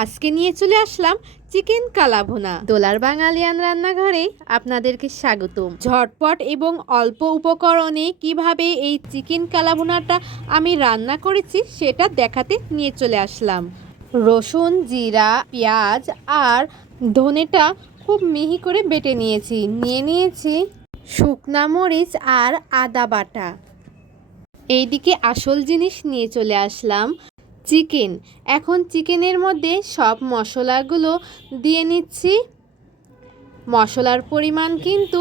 আজকে নিয়ে চলে আসলাম চিকেন কালাভুনা। দোলার বাঙালিয়ান রান্নাঘরে আপনাদেরকে স্বাগতম। ঝটপট এবং অল্প উপকরণে কিভাবে এই চিকেন কালাভুনাটা আমি রান্না করেছি সেটা দেখাতে নিয়ে চলে আসলাম। রসুন, জিরা, পেঁয়াজ আর ধনেটা খুব মিহি করে বেটে নিয়েছি শুকনা মরিচ আর আদা বাটা। এইদিকে আসল জিনিস নিয়ে চলে আসলাম, চিকেন। এখন চিকেনের মধ্যে সব মশলাগুলো দিয়ে নিচ্ছি। মশলার পরিমাণ কিন্তু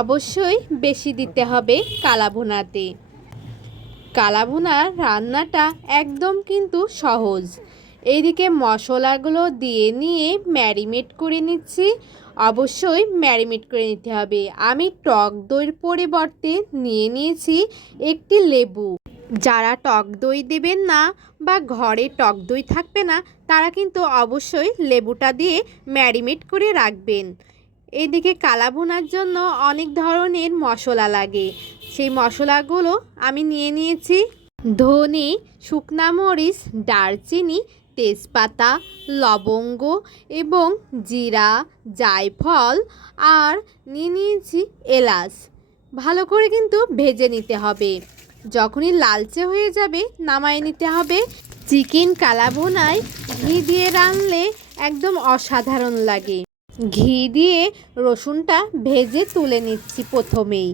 অবশ্যই বেশি দিতে হবে কালাভুনাতে। কালাভুনার রান্নাটা একদম কিন্তু সহজ। এইদিকে মশলাগুলো দিয়ে নিয়ে ম্যারিনেট করে নিচ্ছি। অবশ্যই ম্যারিনেট করে নিতে হবে। আমি টক দইয়ের পরিবর্তে নিয়েছি একটি লেবু। যারা টক দই দেবেন না বা ঘরে টক দই থাকবে না, তারা কিন্তু অবশ্যই লেবুটা দিয়ে ম্যারিনেট করে রাখবেন। এদিকে কালাভুনার জন্য অনেক ধরনের মশলা লাগে, সেই মশলাগুলো আমি নিয়েছি। ধনে, শুকনা মরিচ, দারচিনি, তেজপাতা, লবঙ্গ এবং জিরা, জায়ফল আর নিয়েছি এলাচ। ভালো করে কিন্তু ভেজে নিতে হবে। যখনই লালচে হয়ে যাবে নামায় নিতে হবে। চিকেন কালাভুনায় ঘি দিয়ে রান্নলে একদম অসাধারণ লাগে। ঘি দিয়ে রসুনটা ভেজে তুলে নিচ্ছি প্রথমেই।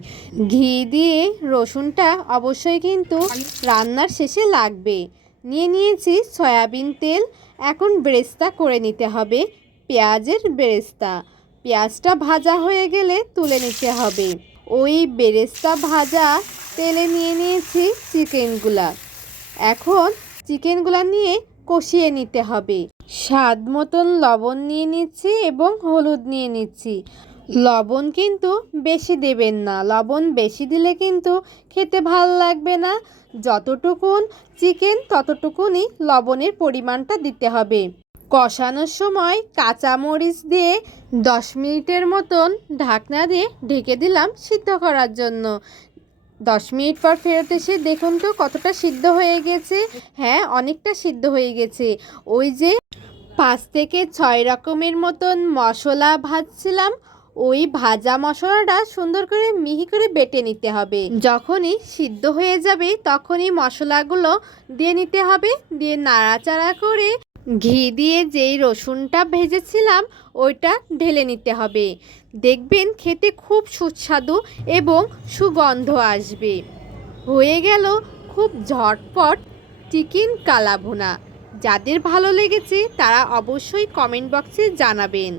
ঘি দিয়ে রসুনটা অবশ্যই কিন্তু রান্নার শেষে লাগবে। নিয়েছি সয়াবিন তেল। এখন বেরেস্তা করে নিতে হবে, পেঁয়াজের বেরেস্তা। পেঁয়াজটা ভাজা হয়ে গেলে তুলে নিতে হবে। ওই বেরেস্তা ভাজা তেলে নিয়েছি চিকেনগুলা। এখন চিকেনগুলা নিয়ে কষিয়ে নিতে হবে। স্বাদ মতন লবণ নিয়ে নিচ্ছি এবং হলুদ নিয়ে নিচ্ছি। লবণ কিন্তু বেশি দেবেন না, লবণ বেশি দিলে কিন্তু খেতে ভালো লাগবে না। যতটুকুন চিকেন ততটুকুনই লবণের পরিমাণটা দিতে হবে। কষানোর সময় কাঁচামরিচ দিয়ে 10 মিনিটের মতন ঢাকনা দিয়ে ঢেকে দিলাম সিদ্ধ করার জন্য। 10 মিনিট পর ফেরত এসে দেখুন তো কতটা সিদ্ধ হয়ে গেছে। হ্যাঁ, অনেকটা সিদ্ধ হয়ে গেছে। ওই যে 5 থেকে 6 রকমের মতন মশলা ভাজছিলাম, ওই ভাজা মশলাটা সুন্দর করে মিহি করে বেটে নিতে হবে। যখনই সিদ্ধ হয়ে যাবে তখনই মশলাগুলো দিয়ে নিতে হবে। দিয়ে নাড়াচাড়া করে ঘি দিয়ে যেই রসুনটা ভেজেছিলাম ওইটা ঢেলে নিতে হবে। দেখবেন খেতে খুব সুস্বাদু এবং সুগন্ধ আসবে। হয়ে গেল খুব ঝটপট চিকেন কালাভুনা। যাদের ভালো লেগেছে তারা অবশ্যই কমেন্ট বক্সে জানাবেন।